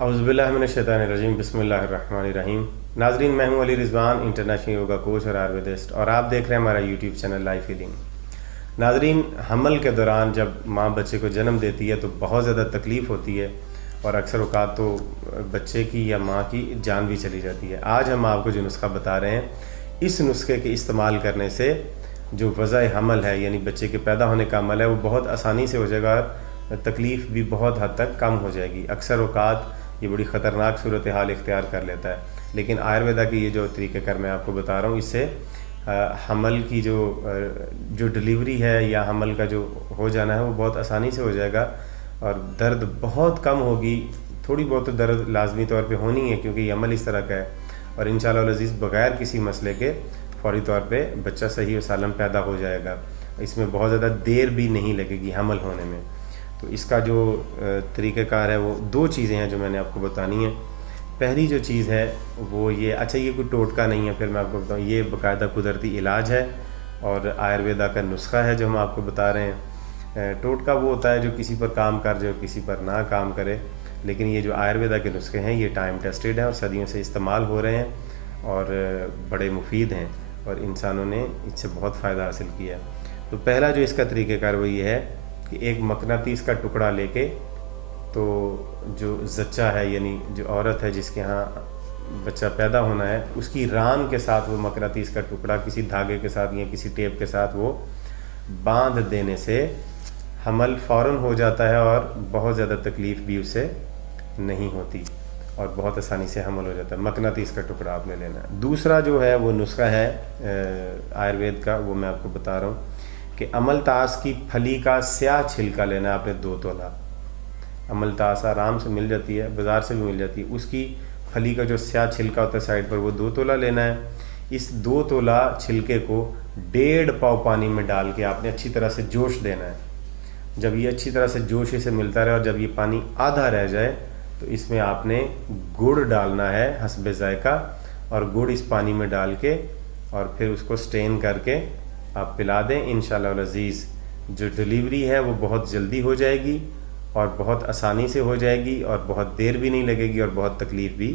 اعوذ باللہ من الشیطان الرجیم، بسم اللہ الرحمن الرحیم۔ ناظرین، میں ہوں علی رضوان، انٹرنیشنل یوگا کوچ اور آیورویدسٹ، اور آپ دیکھ رہے ہیں ہمارا یوٹیوب چینل لائف ہیلنگ۔ ناظرین، حمل کے دوران جب ماں بچے کو جنم دیتی ہے تو بہت زیادہ تکلیف ہوتی ہے، اور اکثر اوقات تو بچے کی یا ماں کی جان بھی چلی جاتی ہے۔ آج ہم آپ کو جو نسخہ بتا رہے ہیں، اس نسخے کے استعمال کرنے سے جو وضع حمل ہے، یعنی بچے کے پیدا ہونے کا عمل ہے، وہ بہت آسانی سے ہو جائے گا، تکلیف بھی بہت حد تک کم ہو جائے گی۔ اکثر اوقات یہ بڑی خطرناک صورتحال اختیار کر لیتا ہے، لیکن آیورویدا کی یہ جو طریقہ کار میں آپ کو بتا رہا ہوں، اس سے حمل کی جو ڈلیوری ہے یا حمل کا جو ہو جانا ہے وہ بہت آسانی سے ہو جائے گا، اور درد بہت کم ہوگی۔ تھوڑی بہت درد لازمی طور پہ ہونی ہے، کیونکہ یہ عمل اس طرح کا ہے، اور انشاءاللہ العزیز بغیر کسی مسئلے کے فوری طور پہ بچہ صحیح و سالم پیدا ہو جائے گا۔ اس میں بہت زیادہ دیر بھی نہیں لگے گی حمل ہونے میں۔ تو اس کا جو طریقہ کار ہے وہ دو چیزیں ہیں جو میں نے آپ کو بتانی ہیں۔ پہلی جو چیز ہے وہ یہ، اچھا یہ کوئی ٹوٹکا نہیں ہے، پھر میں آپ کو بتاؤں، یہ باقاعدہ قدرتی علاج ہے اور آیورویدا کا نسخہ ہے جو ہم آپ کو بتا رہے ہیں۔ ٹوٹکا وہ ہوتا ہے جو کسی پر کام کر جائے، کسی پر نہ کام کرے، لیکن یہ جو آیورویدا کے نسخے ہیں یہ ٹائم ٹیسٹڈ ہیں اور صدیوں سے استعمال ہو رہے ہیں اور بڑے مفید ہیں، اور انسانوں نے اس سے بہت فائدہ حاصل کیا ہے۔ تو پہلا جو اس کا طریقہ کار وہ یہ ہے کہ ایک مقناطیس کا ٹکڑا لے کے، تو جو زچہ ہے یعنی جو عورت ہے جس کے ہاں بچہ پیدا ہونا ہے، اس کی ران کے ساتھ وہ مقناطیس کا ٹکڑا کسی دھاگے کے ساتھ یا کسی ٹیپ کے ساتھ وہ باندھ دینے سے حمل فوراً ہو جاتا ہے، اور بہت زیادہ تکلیف بھی اسے نہیں ہوتی، اور بہت آسانی سے حمل ہو جاتا ہے۔ مقناطیس کا ٹکڑا آپ نے لینا ہے۔ دوسرا جو ہے وہ نسخہ ہے آیوروید کا، وہ میں آپ کو بتا رہا ہوں کہ املتاس کی پھلی کا سیاہ چھلکا لینا ہے آپ نے 2 تولہ۔ املتاس آرام سے مل جاتی ہے، بازار سے بھی مل جاتی ہے، اس کی پھلی کا جو سیاہ چھلکا ہوتا ہے سائڈ پر، وہ 2 تولہ لینا ہے۔ اس 2 تولہ چھلکے کو 1.5 پاؤ پانی میں ڈال کے آپ نے اچھی طرح سے جوش دینا ہے۔ جب یہ اچھی طرح سے جوش اسے ملتا رہے اور جب یہ پانی آدھا رہ جائے تو اس میں آپ نے گڑ ڈالنا ہے حسب ذائقہ، اور گڑ اس پانی میں ڈال کے اور پھر اس کو سٹین کر کے آپ پلا دیں۔ انشاءاللہ العزیز جو ڈلیوری ہے وہ بہت جلدی ہو جائے گی، اور بہت آسانی سے ہو جائے گی، اور بہت دیر بھی نہیں لگے گی، اور بہت تکلیف بھی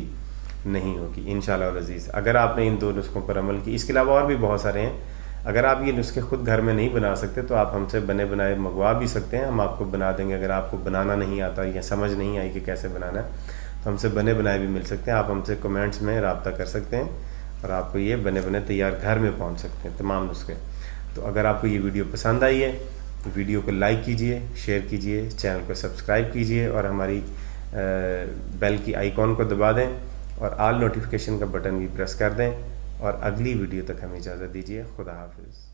نہیں ہوگی انشاءاللہ العزیز، اگر آپ نے ان 2 نسخوں پر عمل کی۔ اس کے علاوہ اور بھی بہت سارے ہیں، اگر آپ یہ نسخے خود گھر میں نہیں بنا سکتے تو آپ ہم سے بنے بنائے منگوا بھی سکتے ہیں، ہم آپ کو بنا دیں گے۔ اگر آپ کو بنانا نہیں آتا یا سمجھ نہیں آئی کہ کیسے بنانا ہے تو ہم سے بنے بنائے بھی مل سکتے ہیں۔ آپ ہم سے کمنٹس میں رابطہ کر سکتے ہیں، اور آپ کو یہ بنے بنے تیار گھر میں پہنچ سکتے ہیں تمام نسخے۔ تو اگر آپ کو یہ ویڈیو پسند آئی ہے تو ویڈیو کو لائک کیجئے، شیئر کیجئے، چینل کو سبسکرائب کیجئے، اور ہماری بیل کی آئیکن کو دبا دیں، اور آل نوٹیفیکیشن کا بٹن بھی پریس کر دیں، اور اگلی ویڈیو تک ہمیں اجازت دیجیے۔ خدا حافظ۔